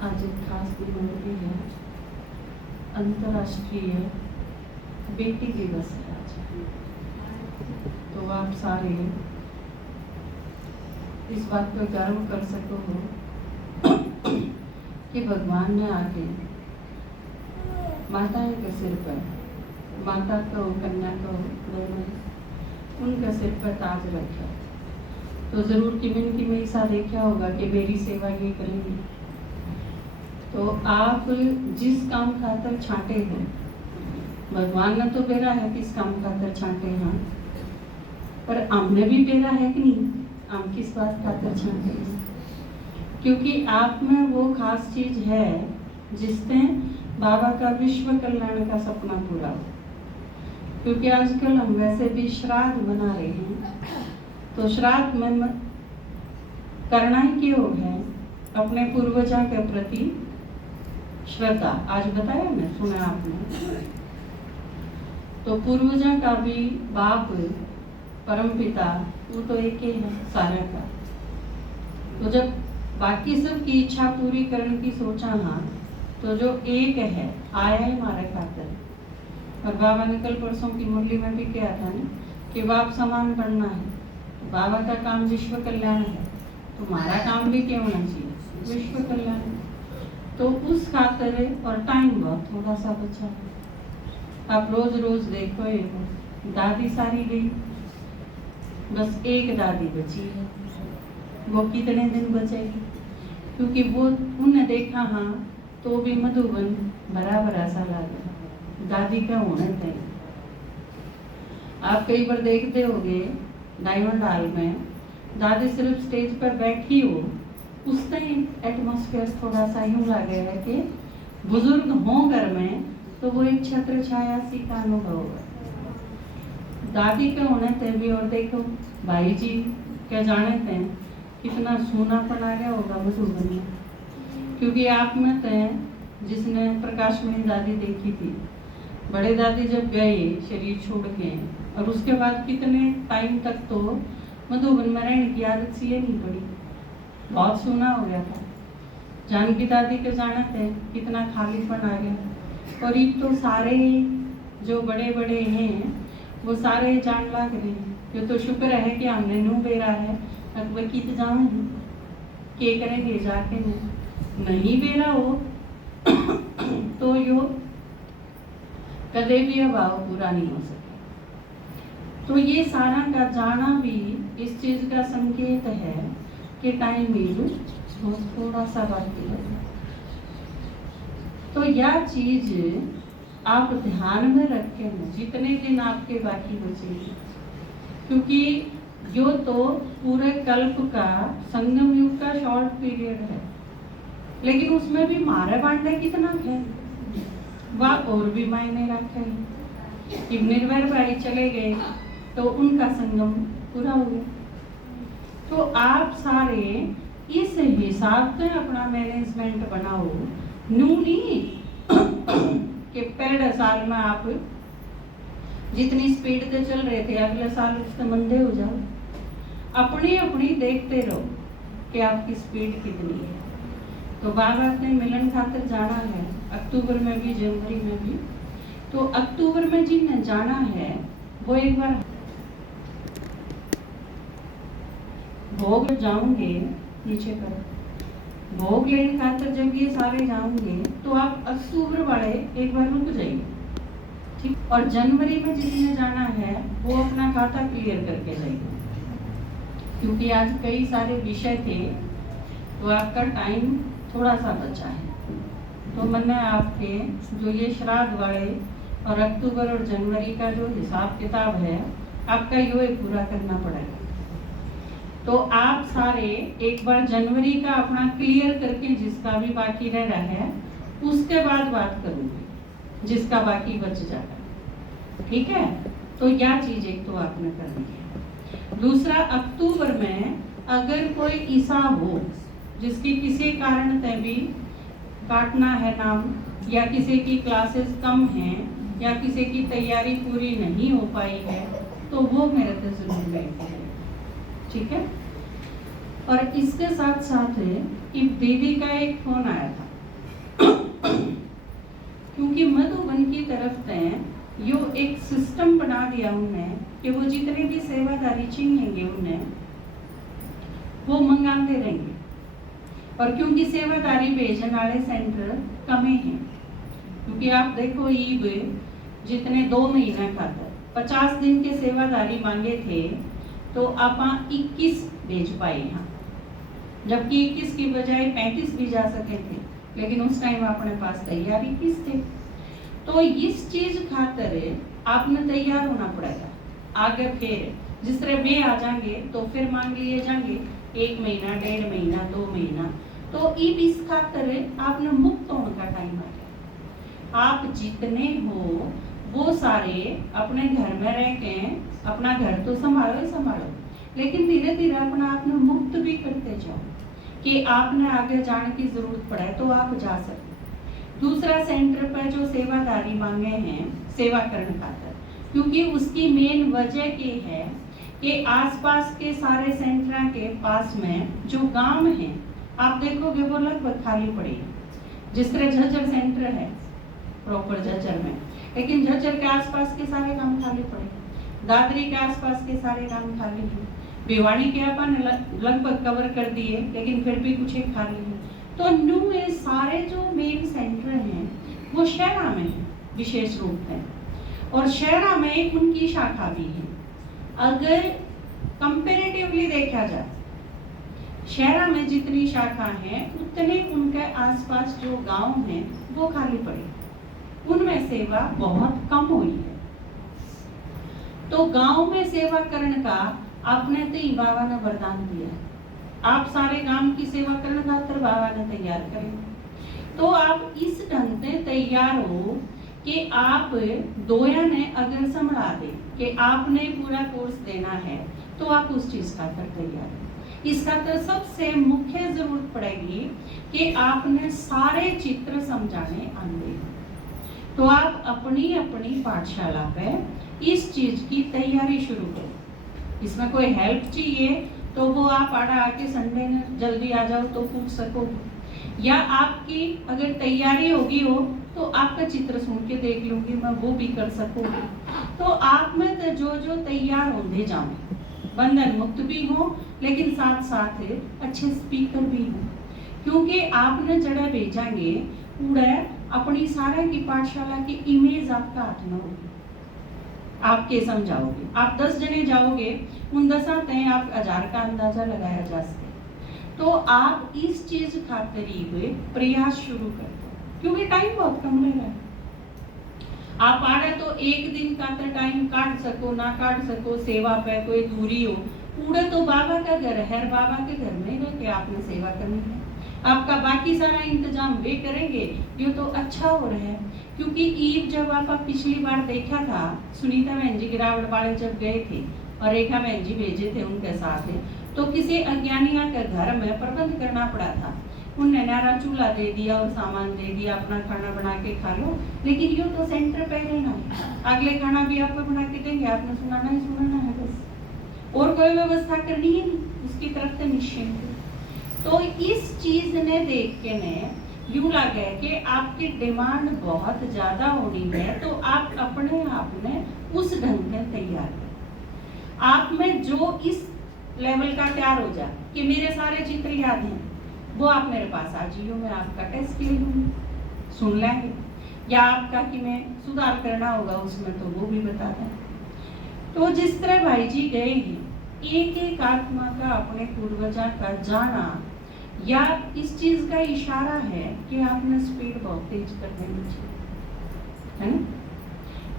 आज एक खास दिन भी है, अंतर्राष्ट्रीय बेटी दिवस है आज। तो आप सारे इस बात पर गर्व कर सको हो कि भगवान ने आके माताएं के सिर पर, माता को, कन्या को, उनका सिर पर ताज रखा। तो जरूर किमिन में ऐसा देखा होगा कि मेरी सेवा ये करेंगी। तो आप जिस काम खातर छांटे हैं, भगवान ने तो बेरा है किस काम खातर छांटे हैं, पर हमने भी बेरा है कि नहीं, हम किस बात खातर छांटे हैं। क्योंकि आप में वो खास चीज है जिससे बाबा का विश्व कल्याण का सपना पूरा हो। क्योंकि आजकल हम वैसे भी श्राद्ध मना रहे हैं, तो श्राद्ध में करना ही क्यों है, अपने पूर्वजों के प्रति श्रद्धा। आज बताया मैं, सुना आपने। तो पूर्वजों का भी बाप परम पिता वो तो एक ही है सारे का। तो जब बाकी सब की इच्छा पूरी करने की सोचा हाँ, तो जो एक है आया है हमारे खातिर। और बाबा ने कल परसों की मुरली में भी कहा था ना कि बाप समान बनना है। तो बाबा का काम विश्व कल्याण है, तुम्हारा काम भी क्या होना चाहिए, विश्व कल्याण। तो उस खातिर और टाइम बहुत थोड़ा सा बचा है। आप रोज रोज देखो ये दादी सारी गई, बस एक दादी बची है। वो कितने दिन बचेगी, क्योंकि वो उन्हें देखा हाँ तो भी मधुबन भरा भरा सा लगा, दादी का होना थे। आप कई बार देखते होंगे डायमंड हॉल में दादी सिर्फ स्टेज पर बैठी हो, उस टाइम एटमॉस्फेयर थोड़ा सा यूं लगे है कि बुजुर्ग हो घर में तो वो एक छत्र छाया सी का अनुभव है। दादी के होने थे भी। और देखो भाई जी क्या जाने थे कितना सूनापन आ गया होगा मधुबन में। क्योंकि आप में थे जिसने प्रकाशमणि दादी देखी थी, बड़े दादी जब गए शरीर छोड़ के, और उसके बाद कितने टाइम तक तो मधुबन में रहने की आदत सी नहीं पड़ी, बहुत सूना हो गया था। जानकी दादी के जाना थे कितना खालीपन आ गया। और ये तो सारे जो बड़े बड़े हैं वो सारे जान लग रहे हैं। ये तो शुक्र है कि हमने नू बेरा है, अकबर की तो जान के करेंगे जाके नहीं बेरा हो तो यो कदे भी अभाव पूरा नहीं हो सके। तो ये सारा का जाना भी इस चीज का संकेत है कि टाइम भी थोड़ा सा बाकी है। तो यह चीज आप ध्यान में रखें जितने दिन आपके बाकी बचेंगे। क्योंकि यो तो पूरे कल्प का संगम युग का शॉर्ट पीरियड है, लेकिन उसमें भी मारे बांटे कितना है वह और भी मायने रखे। कि निर्भर भाई चले गए तो उनका संगम पूरा हो गया। तो आप सारे इस हिसाब से अपना मैनेजमेंट बनाओ। नू नहीं कि पहले साल में आप जितनी स्पीड से चल रहे थे अगले साल उससे मंदे हो जाओ। अपनी अपनी देखते रहो कि आपकी स्पीड कितनी है। तो बाबा ने मिलन खातिर जाना है अक्टूबर में भी, जनवरी में भी। तो अक्टूबर में जिन्हें जाना है वो एक बार भोग जाऊंगे नीचे पर, भोग लेने खातिर जब ये सारे जाऊंगे तो आप अक्टूबर वाले एक बार रुक जाइए, ठीक। और जनवरी में जिसने जाना है वो अपना खाता क्लियर करके जाइए। क्योंकि आज कई सारे विषय थे तो आपका टाइम थोड़ा सा बचा है। तो मैंने आपके जो ये श्राद्ध वाले और अक्टूबर और जनवरी का जो हिसाब किताब है आपका यो पूरा करना पड़ेगा। तो आप सारे एक बार जनवरी का अपना क्लियर करके जिसका भी बाकी रह रहा है उसके बाद बात करूंगी जिसका बाकी बच जाएगा, ठीक है। तो यह चीज एक तो आपने करनी है। दूसरा, अक्टूबर में अगर कोई ईसा हो जिसकी किसी कारण से भी काटना है नाम, या किसी की क्लासेस कम हैं, या किसी की तैयारी पूरी नहीं हो पाई है, तो वो मेरे से जरूर लेते हैं, ठीक है। और इसके साथ साथ इस दीदी का एक फोन आया था तरफ से यो एक सिस्टम बना दिया उनने कि वो जितने भी सेवादारी चाहिए उन्हें वो मंगाते रहेंगे। और क्योंकि सेवादारी भेजने वाले सेंटर कमे हैं, क्योंकि आप देखो ईब जितने 2 महीना खातर 50 दिन के सेवादारी मांगे थे तो आप 21 भेज पाए यहाँ, जबकि 21 की बजाय 35 भी जा सके थे, लेकिन उस टाइम अपने पास तैयार 21 थे। तो इस चीज खातर आपने तैयार होना पड़ेगा। आगे फिर जिस तरह वे आ जाएंगे तो फिर मांग लिए जाएंगे 1 महीना, 1.5 महीना, 2 महीना, तो इस खातर आपने मुक्त होने का टाइम आ गया। आप जितने हो वो सारे अपने घर में रह के अपना घर तो संभालो ही संभालो, लेकिन धीरे धीरे अपना आपने मुक्त भी करते जाओ कि आपने आगे जाने की जरूरत पड़े तो आप जा सकते। दूसरा सेंटर पर जो सेवादारी मांगे हैं सेवा करने खातर, क्योंकि उसकी मेन वजह ये है कि आसपास के सारे सेंटर के पास में जो गांव हैं आप देखोगे वो लगभग खाली पड़े हैं। जिस तरह झज्जर सेंटर है प्रॉपर झज्जर में, लेकिन झज्जर के आसपास के सारे गांव खाली पड़े, दादरी के आसपास के सारे गांव खाली हैं, भिवाड़ी के अपन लगभग कवर कर दिए लेकिन फिर भी कुछ एक खाली है। तो न्यू ये सारे जो मेन सेंटर हैं वो शहरा में है विशेष रूप से, और शहरा में उनकी शाखा भी है। अगर कंपैरेटिवली देखा जाए शहरा में जितनी शाखा है उतने उनके आसपास जो गांव हैं वो खाली पड़े, उनमें सेवा बहुत कम हुई है। तो गांव में सेवा करने का आपने तो बाबा ने वरदान दिया, आप सारे गांव की सेवा करने खातिर बाबा ने तैयार करें। तो आप इस ढंग से तैयार हो कि आप दोया ने अगर संभला दे कि आपने पूरा कोर्स देना है तो आप उस चीज खातिर तैयार है। इस खातिर सबसे मुख्य जरूरत पड़ेगी कि आपने सारे चित्र समझाने आने। तो आप अपनी अपनी पाठशाला पे इस चीज की तैयारी शुरू करो। इसमें कोई हेल्प चाहिए तो वो आप आड़ा आके संडे में जल्दी आ जाओ तो पूछ सको, या आपकी अगर तैयारी होगी हो तो आपका चित्र सुन के देख लूंगी मैं, वो भी कर सकोगे। तो आप में तो जो जो तैयार होते जाओ, बंधन मुक्त भी हो लेकिन साथ साथ अच्छे स्पीकर भी हो, क्योंकि आपने जड़ा भेजांगे पूरा अपनी सारा की पाठशाला की इमेज आपका हाथ में होगी, आपके समझाओगे। आप 10 जने जाओगे, उन 10 तय आप 1000 का अंदाजा लगाया जा सके। तो आप इस चीज खातिर हुए प्रयास शुरू कर दो, क्योंकि टाइम बहुत कम लग रहा है। आप आ रहे तो एक दिन का तो टाइम काट सको ना काट सको, सेवा पे कोई दूरी हो, पूरा तो बाबा का घर है, बाबा के घर में रह के आपने सेवा करनी है। आपका बाकी सारा इंतजाम वे करेंगे, ये तो अच्छा हो रहा है। क्योंकि ईद जब आप पिछली बार देखा था, सुनीता बहन जी गिरावट वाले जब गए थे और रेखा बहन जी भेजे थे उनके साथ, तो किसी अज्ञानिया के घर में प्रबंध करना पड़ा था। उनने नारा चूल्हा दे दिया और सामान दे दिया, अपना खाना बना के खा लो, लेकिन यो तो सेंटर पे रहना है, अगले खाना भी आपको बना के देंगे, आपने सुनाना ही सुनाना है बस, और कोई व्यवस्था करनी है नहीं, उसकी तरफ से निश्चिंत। तो इस चीज ने देख के ने यूं लगा कि आपकी डिमांड बहुत ज्यादा होनी है, तो आप अपने आप ने उस ढंग में तैयार करें। आप में जो इस लेवल का तैयार हो जाए कि मेरे सारे चित्र याद हैं, वो आप मेरे पास आ जाइए, मैं आपका टेस्ट ले लूँगी, सुन लेंगे, या आपका कि मैं सुधार करना होगा उसमें तो वो भी बता दें। तो जिस तरह भाई जी गए हैं, एक एक आत्मा का अपने पूर्वजा का जाना या इस चीज का इशारा है कि आपने स्पीड बहुत तेज कर देनी चाहिए, है ना?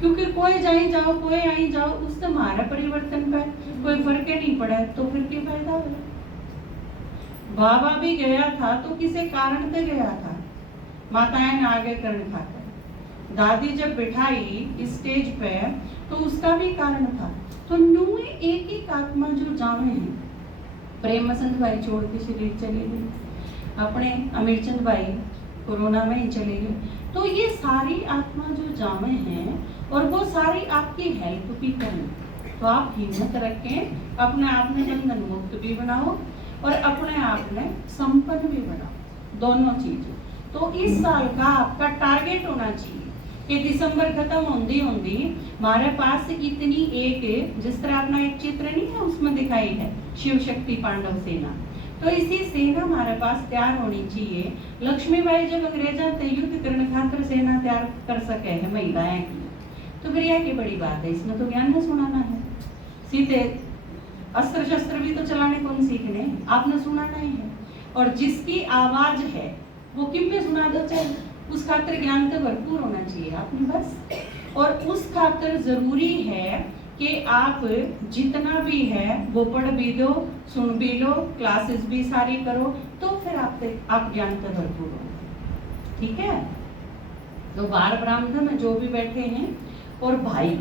क्योंकि कोई जाई जाओ कोई आई जाओ, उससे हमारा परिवर्तन पर कोई फर्क नहीं पड़ा, तो फिर क्या फायदा हुआ? बाबा भी गया था तो किसी कारण से गया था, माताएं आगे करने खाकर, दादी जब बिठाई स्टेज पे तो उसका भी कारण था। तो न्यू एक एक आत्मा जो जावे हैं, प्रेम मसंद भाई छोड़ के शरीर चले गए, अपने अमीरचंद भाई कोरोना में ही चले गए। तो ये सारी आत्मा जो जावे हैं और वो सारी आपकी हेल्प भी करें, तो आप हिम्मत रखें, अपने आप में बंधन मुक्त भी बनाओ और अपने आप में संपन्न भी बनाओ, दोनों चीजें। तो इस साल का आपका टारगेट होना चाहिए कि दिसंबर खत्म होंदी होंदी हमारे पास इतनी एक, जिस तरह अपना एक चित्र नहीं है उसमें दिखाई है शिव शक्ति पांडव सेना, तो इसी सेना हमारे पास तैयार होनी चाहिए। लक्ष्मीबाई जब अंग्रेजा से युद्ध करने खातर सेना तैयार कर सके है महिलाएं की, तो फिर यह की बड़ी बात है, इसमें तो ज्ञान न सुनाना है। सीधे अस्त्र शस्त्र भी तो चलाने कौन सीखने, आपने सुनाना ही है। और जिसकी आवाज है वो किम पे सुना दो, चाहे उस खातिर ज्ञान तो भरपूर होना चाहिए आपने बस। और उस खातिर जरूरी है कि आप जितना भी है वो पढ़ भी दो, सुन भी लो, क्लासेस भी सारी करो, तो फिर आप ज्ञान तो भरपूर हो। ठीक है, तो बार ब्राह्मण में जो भी बैठे हैं और भाई